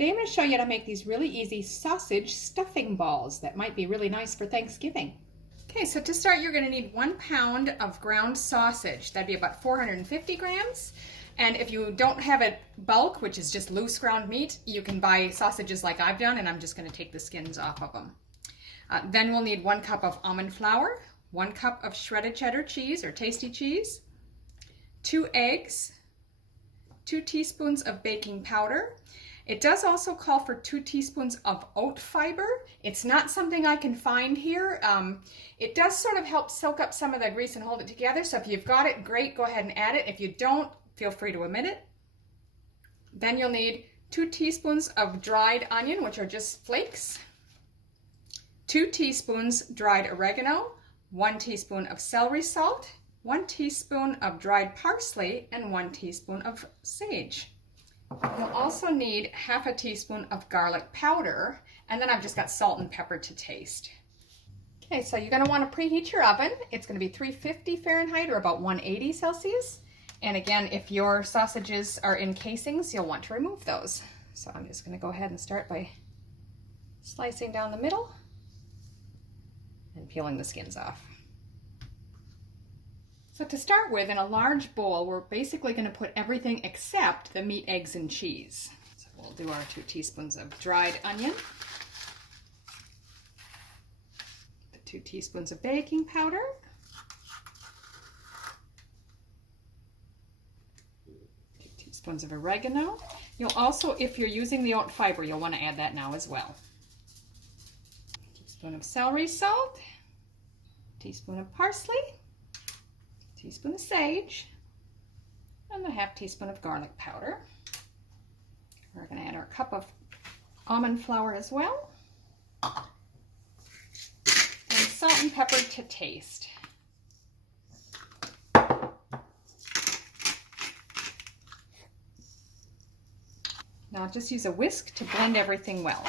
Today I'm going to show you how to make these really easy sausage stuffing balls that might be really nice for Thanksgiving. Okay, so to start you're going to need 1 pound of ground sausage. That'd be about 450 grams. And if you don't have it bulk, which is just loose ground meat, you can buy sausages like I've done, and I'm just going to take the skins off of them. Then we'll need 1 cup of almond flour, 1 cup of shredded cheddar cheese or tasty cheese, 2 eggs, 2 teaspoons of baking powder. It does also call for 2 teaspoons of oat fiber. It's not something I can find here. It does sort of help soak up some of the grease and hold it together. So if you've got it, great, go ahead and add it. If you don't, feel free to omit it. Then you'll need 2 teaspoons of dried onion, which are just flakes, 2 teaspoons dried oregano, 1 teaspoon of celery salt, 1 teaspoon of dried parsley, and 1 teaspoon of sage. You'll also need half a teaspoon of garlic powder, and then I've just got salt and pepper to taste. Okay, so you're going to want to preheat your oven. It's going to be 350 Fahrenheit or about 180 Celsius. And again, if your sausages are in casings, you'll want to remove those. So I'm just going to go ahead and start by slicing down the middle and peeling the skins off. So to start with, in a large bowl, we're basically going to put everything except the meat, eggs, and cheese. So we'll do our 2 teaspoons of dried onion, the 2 teaspoons of baking powder, 2 teaspoons of oregano. You'll also, if you're using the oat fiber, you'll want to add that now as well. A teaspoon of celery salt, a teaspoon of parsley, teaspoon of sage, and a ½ teaspoon of garlic powder. We're going to add our cup of almond flour as well, and salt and pepper to taste. Now just use a whisk to blend everything well.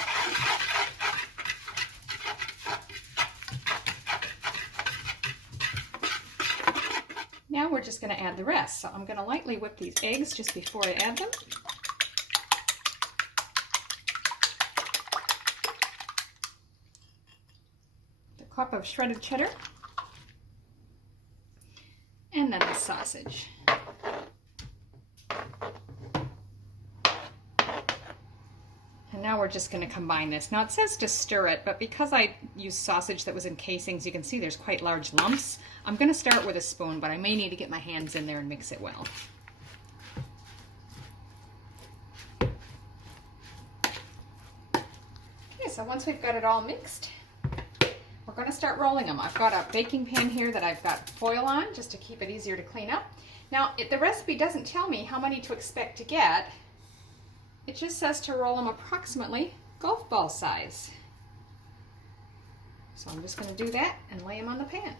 Now we're just going to add the rest. So I'm going to lightly whip these eggs just before I add them. The cup of shredded cheddar. And then the sausage. And now we're just going to combine this. Now it says to stir it, but because I use sausage that was in casings, you can see there's quite large lumps. I'm going to start with a spoon, but I may need to get my hands in there and mix it well. Okay, so once we've got it all mixed, we're going to start rolling them. I've got a baking pan here that I've got foil on just to keep it easier to clean up. Now, the recipe doesn't tell me how many to expect to get. It just says to roll them approximately golf ball size. So I'm just going to do that and lay them on the pan.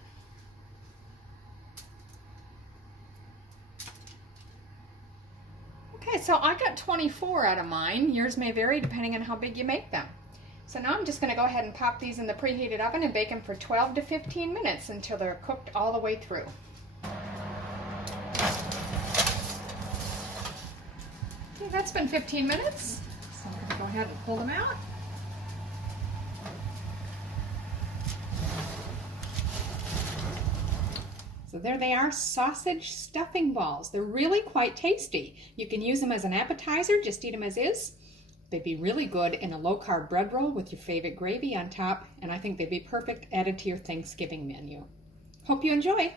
Okay, so I got 24 out of mine. Yours may vary depending on how big you make them. So now I'm just going to go ahead and pop these in the preheated oven and bake them for 12 to 15 minutes until they're cooked all the way through. Okay, that's been 15 minutes. So I'm going to go ahead and pull them out. So there they are, sausage stuffing balls. They're really quite tasty. You can use them as an appetizer, just eat them as is. They'd be really good in a low-carb bread roll with your favorite gravy on top, and I think they'd be perfect added to your Thanksgiving menu. Hope you enjoy.